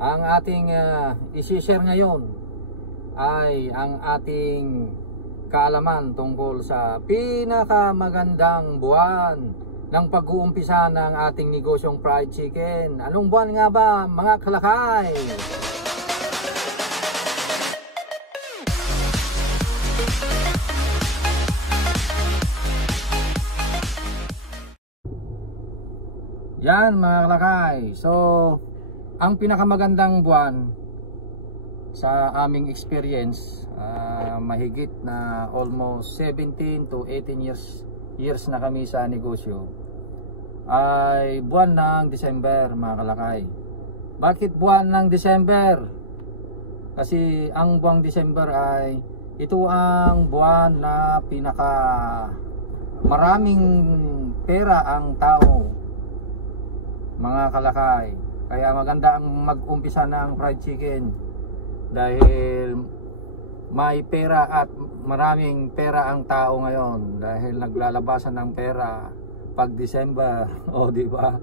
Ang ating isi-share ngayon ay ang ating kaalaman tungkol sa pinakamagandang buwan ng pag-uumpisa ng ating negosyong fried chicken. Anong buwan nga ba, mga kalakay? Yan, mga kalakay. So, ang pinakamagandang buwan sa aming experience, mahigit na almost 17 to 18 years na kami sa negosyo, ay buwan ng December, mga kalakay. Bakit buwan ng December? Kasi ang buwang December ay ito ang buwan na pinaka maraming pera ang tao, mga kalakay. Kaya maganda ang mag-umpisa ng fried chicken dahil may pera at maraming pera ang tao ngayon dahil naglalabasan ng pera pag December. O di ba?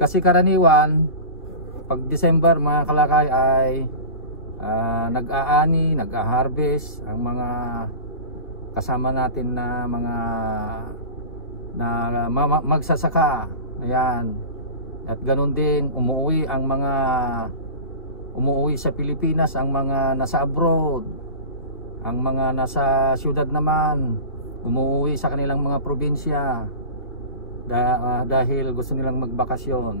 Kasi karaniwan pag December, mga kalakay, ay nag-aani, nag-harvest ang mga kasama natin na mga magsasaka. Ayan. At ganun din umuwi sa Pilipinas ang mga nasa abroad. Ang mga nasa syudad naman umuwi sa kanilang mga probinsya dahil gusto nilang magbakasyon.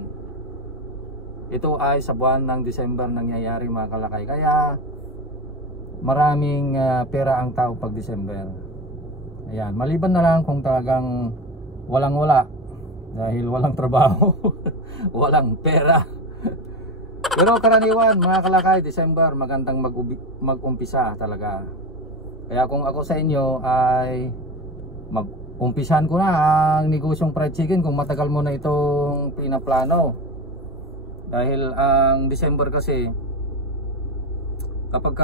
Ito ay sa buwan ng December nangyayari, mga kalakay. Kaya maraming pera ang tao pag December. Ayan, maliban na lang kung talagang walang-wala dahil walang trabaho, walang pera. Pero karaniwan, mga kalakay, December magandang mag-umpisa talaga. Kaya kung ako sa inyo ay mag-umpisahan ko na ang negosyong fried chicken kung matagal mo na itong pinaplano. Dahil ang December kasi, kapag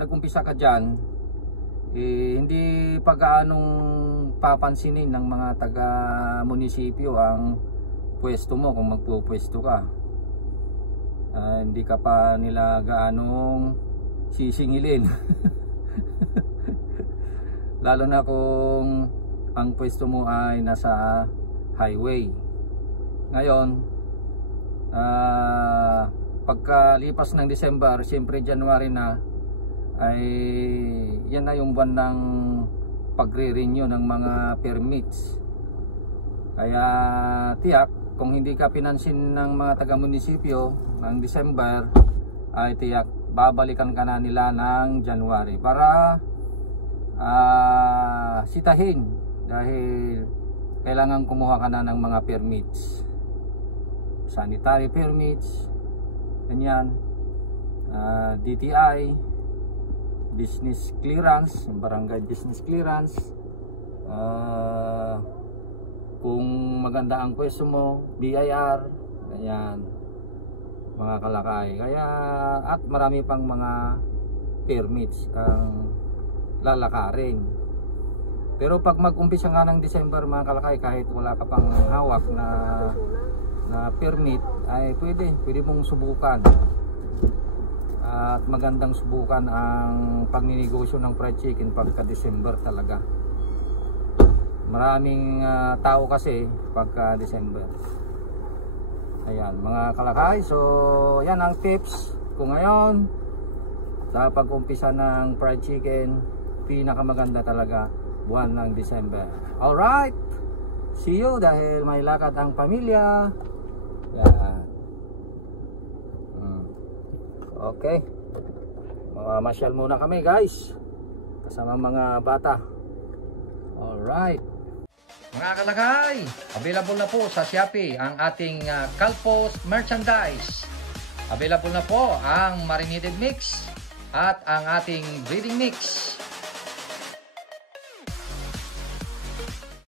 nag-umpisa ka dyan, hindi pag-aanong papansinin ng mga taga-munisipyo ang pwesto mo kung magpupwesto ka. Hindi ka pa nila gaanong sisingilin. Lalo na kung ang pwesto mo ay nasa highway. Ngayon, pagkalipas ng December, siyempre January na, ay yan na yung buwan ng pagre-renew ng mga permits. Kaya tiyak, kung hindi ka pinansin ng mga taga-munisipyo ng December, ay tiyak babalikan ka na nila ng January para sitahin, dahil kailangan kumuha ka na ng mga permits, sanitary permits, ganyan, DTI, business clearance, barangay business clearance, kung maganda ang pwesto mo, BIR, ganyan, mga kalakay. Kaya at marami pang mga permits ang lalakarin. Pero pag mag-umpisa nga ng December, mga kalakay, kahit wala ka pang hawak na permit, ay pwede mong subukan. At magandang subukan ang pagninegosyo ng fried chicken pagka December talaga. Maraming tao kasi pagka December. Ayan, mga kalakay. So yan ang tips ko ngayon sa pag-umpisa ng fried chicken. Pinakamaganda talaga buwan ng December. Alright, see you dahil may lakad ang pamilya. Yan. Okay, mamasyal muna kami, guys, kasama mga bata. Alright, mga kalakay, available na po sa Shopee ang ating Calpos merchandise. Available na po ang marinated mix at ang ating breading mix.